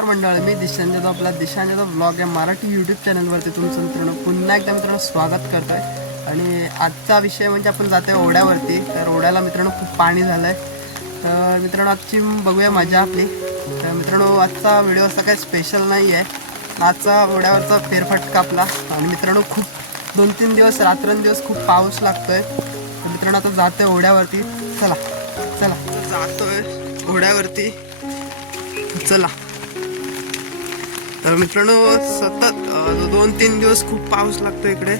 नमस्कार मंडळ मी दिशांत जाधव. आपला दिशांत जाधव ब्लॉग या मराठी यूट्यूब चॅनलवरती तुमचं मित्रांनो पुन्हा एकदा मित्रांनो स्वागत करतोय. आणि आजचा विषय म्हणजे आपण जातोय ओढ्यावरती. तर ओढ्याला मित्रांनो खूप पाणी झालं आहे तर मित्रांनो आजची बघूया मजा आपली. तर मित्रांनो आजचा व्हिडिओ असा काही स्पेशल नाही आहे आजचा ओढ्यावरचा फेरफटका आपला. आणि मित्रांनो खूप दोन तीन दिवस रात्रंदिवस खूप पाऊस लागतोय. तर मित्रांनो आता आहे ओढ्यावरती. चला चला. जातोय ओढ्यावरती. चला. तर मित्रांनो सतत दोन तीन दिवस खूप पाऊस लागतो इकडे.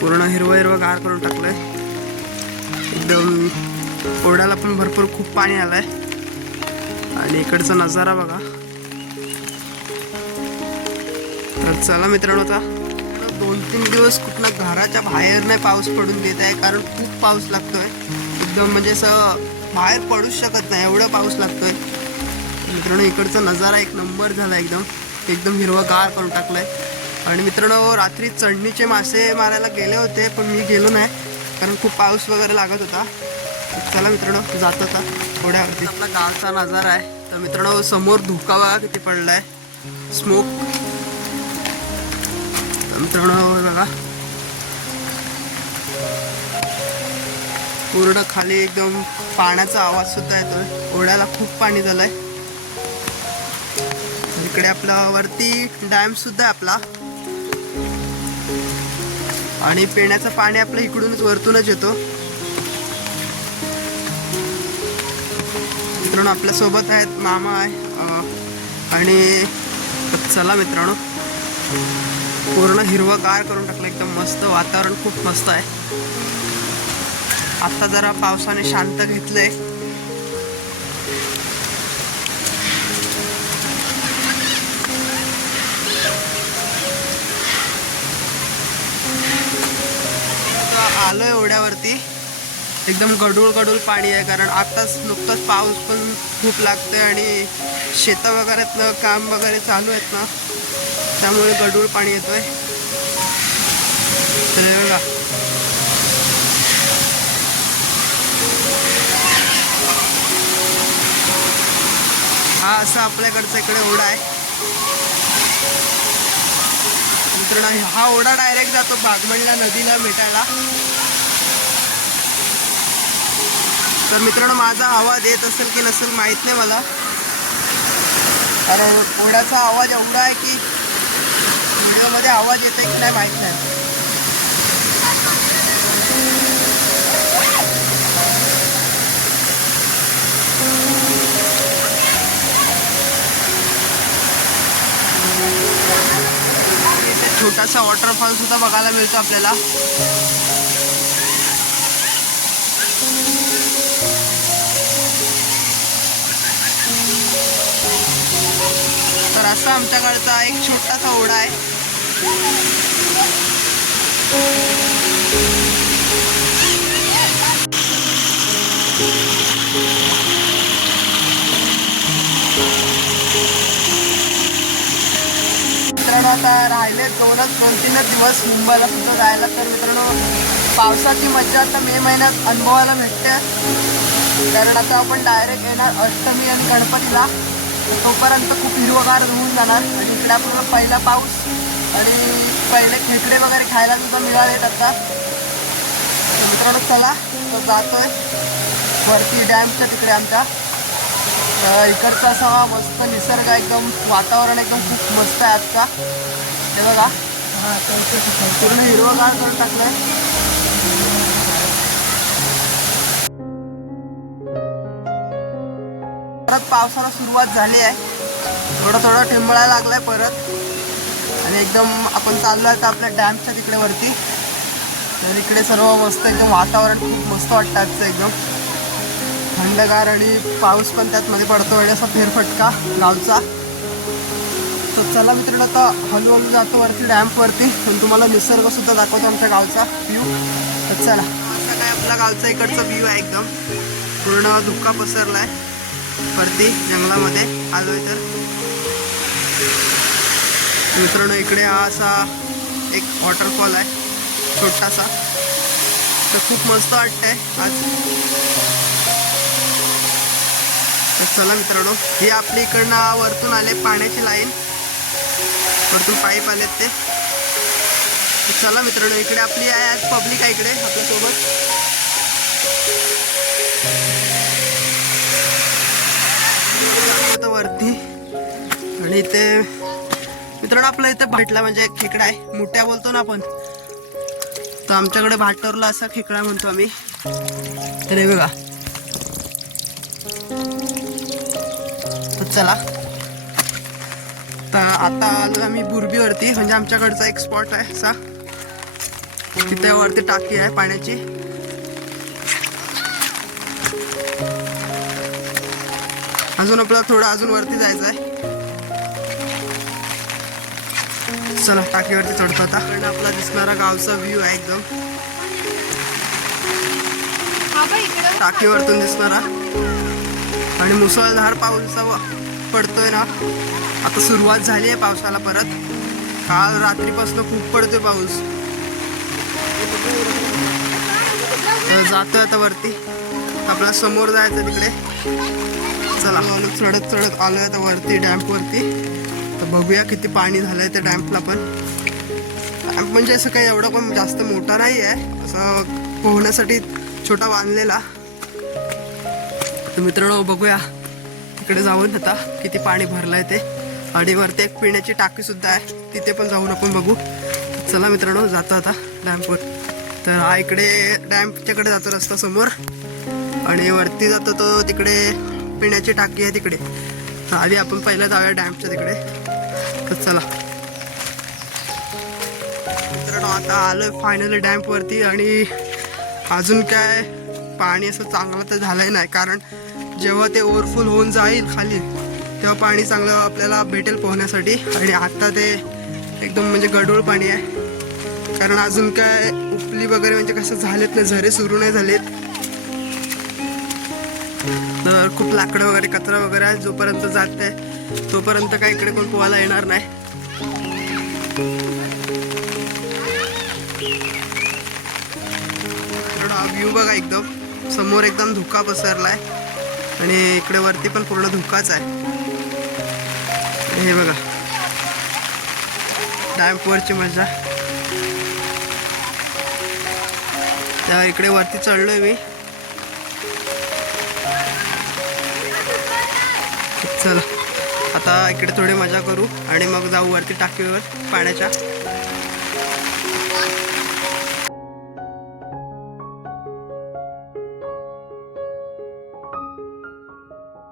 पूर्ण हिरवं हिरवं गार करून टाकलंय. एकदम ओरड्याला पण भरपूर खूप पाणी आलंय. आणि इकडचा नजारा बघा. तर चला मित्रांनो आता. दोन तीन दिवस कुठलं घराच्या बाहेर नाही पाऊस पडून देत आहे कारण खूप पाऊस लागतोय. एकदम म्हणजे असं बाहेर पडूच शकत नाही एवढा पाऊस लागतोय. मित्रांनो इकडचा नजारा एक नंबर झाला एकदम. एकदम हिरवं गार करून टाकलंय. आणि मित्रांनो रात्री चढणीचे मासे मारायला गेले होते पण मी गेलो नाही कारण खूप पाऊस वगैरे लागत होता. चला मित्रांनो जात होता थोड्यावरती आपला गावचा नजारा आहे. तर मित्रांनो समोर धुका बघा किती पडलाय. स्मोक मित्रांनो बघा. पूर्ण खाली एकदम पाण्याचा आवाज सुद्धा येतोय. ओढ्याला खूप पाणी झालंय. इकडे आपला वरती डॅम सुद्धा आहे आपला. आणि पिण्याचं पाणी आपलं इकडूनच वरतूनच येतो. मित्रांनो आपल्यासोबत आहेत मामा आहे आणि चला मित्रांनो. पूर्ण हिरवगार करून टाकलं एकदम मस्त वातावरण खूप मस्त आहे. आता जरा पावसाने शांत घेतलंय. आलो आहे ओढ्यावरती. एकदम गडूळ गडूळ पाणी आहे कारण आत्ताच नुकताच पाऊस पण खूप लागतोय आणि शेतं वगैरेतलं काम वगैरे चालू आहेत ना त्यामुळे गडूळ पाणी येतोय. तर बघा. हा असं आपल्याकडचा इकडे ओढा आहे. मित्रांनो हा ओढा डायरेक्ट जातो बागमंडला नदीला मिटायला तर मित्रांनो माझा आवाज येत असेल की नसेल माहीत नाही मला. कारण ओढ्याचा आवाज एवढा आहे की व्हिडिओमध्ये आवाज येत आहे की नाही माहीत नाही. छोटासा वॉटरफॉल सुद्धा बघायला मिळतो आपल्याला. असा आमच्याकडचा एक छोटासा ओढा आहे. मित्रांनो आता राहिले दोनच दोन तीनच दिवस मुंबईला सुद्धा जायला. तर मित्रांनो पावसाची मज्जा आता मे महिन्यात अनुभवायला भेटते. कारण आता आपण डायरेक्ट येणार अष्टमी आणि गणपतीला. तोपर्यंत खूप हिरवगार होऊन जाणार. आणि इकडे आपल्याला पहिला पाऊस आणि पहिले खेकडे वगैरे खायला सुद्धा मिळालेत आता तर मित्रांनो चला तो जातोय. वरती डॅमच्या तिकडे आमच्या. इकडचा असा मस्त निसर्ग एकदम वातावरण एकदम खूप मस्त आहे आजचा. ते बघा. पूर्ण हिरवगार करून टाकलंय. परत पावसाला सुरुवात झाली आहे. थोडं थोडं ठिंबळायला लागलाय परत. आणि एकदम आपण चाललो आहे आपल्या डॅमच्या तिकडे वरती. तर इकडे सर्व मस्त एकदम वातावरण खूप मस्त वाटतं आजचं एकदम. थंडगार आणि पाऊस पण त्यात मध्ये पडतो आणि असा फेरफटका गावचा. तर चला मित्रांनो आता हळूहळू जातो वरती डॅम्पवरती पण तुम्हाला निसर्ग सुद्धा दाखवतो आमच्या गावचा व्ह्यू तर चला. असं काय आपल्या गावचा इकडचा व्ह्यू आहे एकदम. पूर्ण धुका आहे परती जंगलामध्ये आलोय तर. मित्रांनो इकडे हा असा एक वॉटरफॉल आहे छोटासा. तर खूप मस्त वाटतंय आज. तर चला मित्रांनो ही आपली इकडनं वरतून आले पाण्याची लाईन वरतून पाईप आलेत ते. चला मित्रांनो इकडे आपली आहे आज पब्लिक आहे इकडे आपल्यासोबत. आणि इथे मित्रांनो आपल्या इथे भाटला म्हणजे एक खेकडा आहे. मोठ्या बोलतो ना आपण. तर आमच्याकडे भाटरला असा खेकडा म्हणतो आम्ही. तर हे बघा. तर चला. तर आता आलो आम्ही बुरबीवरती. म्हणजे आमच्याकडचा एक स्पॉट आहे असा. तिथे वरती टाकी आहे पाण्याची. अजून आपल्याला थोडं अजून वरती जायचं आहे. चला टाकीवरती चढतो आता. कारण आपला दिसणारा गावचा व्ह्यू आहे एकदम. टाकीवरतून दिसणारा. आणि मुसळधार पाऊस पडतोय ना. आता सुरुवात झाली आहे पावसाला परत. काल रात्रीपासून खूप पडतोय पाऊस. तर जातोय आता वरती. आपला समोर जायचं तिकडे. चला. आलो चढत चढत आलोय आता वरती डॅम्प वरती तर बघूया किती पाणी झालंय त्या डॅम्पला पण. डॅम्प म्हणजे असं काही एवढं पण जास्त मोठा नाही आहे. असं पोहण्यासाठी छोटा बांधलेला. तर मित्रांनो बघूया. तिकडे जाऊन आता किती पाणी भरलंय ते. आणि वरती एक पिण्याची टाकी सुद्धा आहे. तिथे पण जाऊन आपण बघू. चला मित्रांनो जातो आता डॅम्पवर. तर हा इकडे डॅम्पच्याकडे जातो रस्ता समोर. आणि वरती जातो तो तिकडे पिण्याची टाकी आहे तिकडे. तर आधी आपण पहिला जाऊया डॅम्पच्या तिकडे. तर चला. मित्रांनो आता आलोय फायनली डॅम्पवरती आणि अजून काय पाणी असं चांगलं तर झालंय नाही. कारण जेव्हा ते ओव्हरफुल होऊन जाईल खाली तेव्हा पाणी चांगलं आपल्याला भेटेल पोहण्यासाठी. आणि आता ते एकदम म्हणजे गडूळ पाणी आहे. कारण अजून काय उपली वगैरे म्हणजे कसं झालेत नाही झरे सुरू नाही झालेत. तर खूप लाकडं वगैरे कचरा वगैरे आहे जोपर्यंत जात आहे तोपर्यंत काय इकडे कोण पोहायला येणार नाही. व्ह्यू बघा एकदम. समोर एकदम धुका पसरलाय. आणि इकडे वरती पण पूर्ण धुकाच आहे. हे बघा. डॅम्प मजा. त्या इकडे वरती चढलोय मी. चला आता इकडे थोडी मजा करू आणि मग जाऊ वरती टाकीवर पाण्याच्या.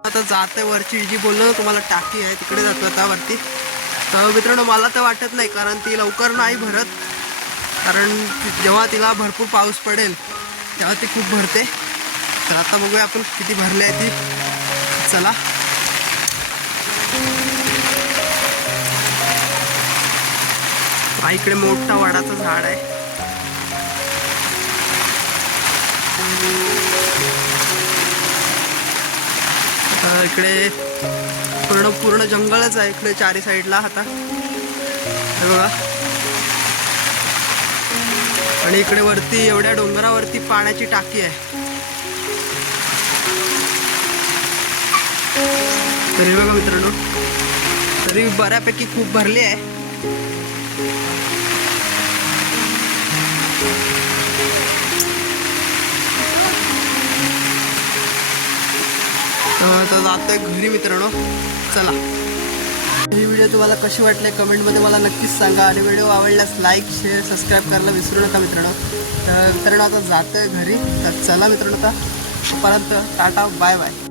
आता जाते वरची जी बोललो ना तुम्हाला टाकी आहे तिकडे जातो आता वरती. तर मित्रांनो मला तर वाटत नाही कारण ती लवकर नाही भरत. कारण जेव्हा तिला भरपूर पाऊस पडेल तेव्हा ती खूप भरते. तर आता बघूया आपण किती भरले आहे ती. चला. इकडे मोठा वडाचं झाड आहे. इकडे पूर्ण पूर्ण जंगलच आहे इकडे चारी साईडला आता. हे बघा. आणि इकडे वरती एवढ्या डोंगरावरती पाण्याची टाकी आहे. तरी बघा मित्रांनो तरी बऱ्यापैकी खूप भरली आहे. तर आता जातोय घरी मित्रांनो. चला. ही व्हिडिओ तुम्हाला कशी वाटली कमेंटमध्ये मला नक्कीच सांगा. आणि व्हिडिओ आवडल्यास लाईक शेअर सबस्क्राईब करायला विसरू नका मित्रांनो. तर मित्रांनो आता जातोय घरी. तर चला मित्रांनो आता परत टाटा बाय बाय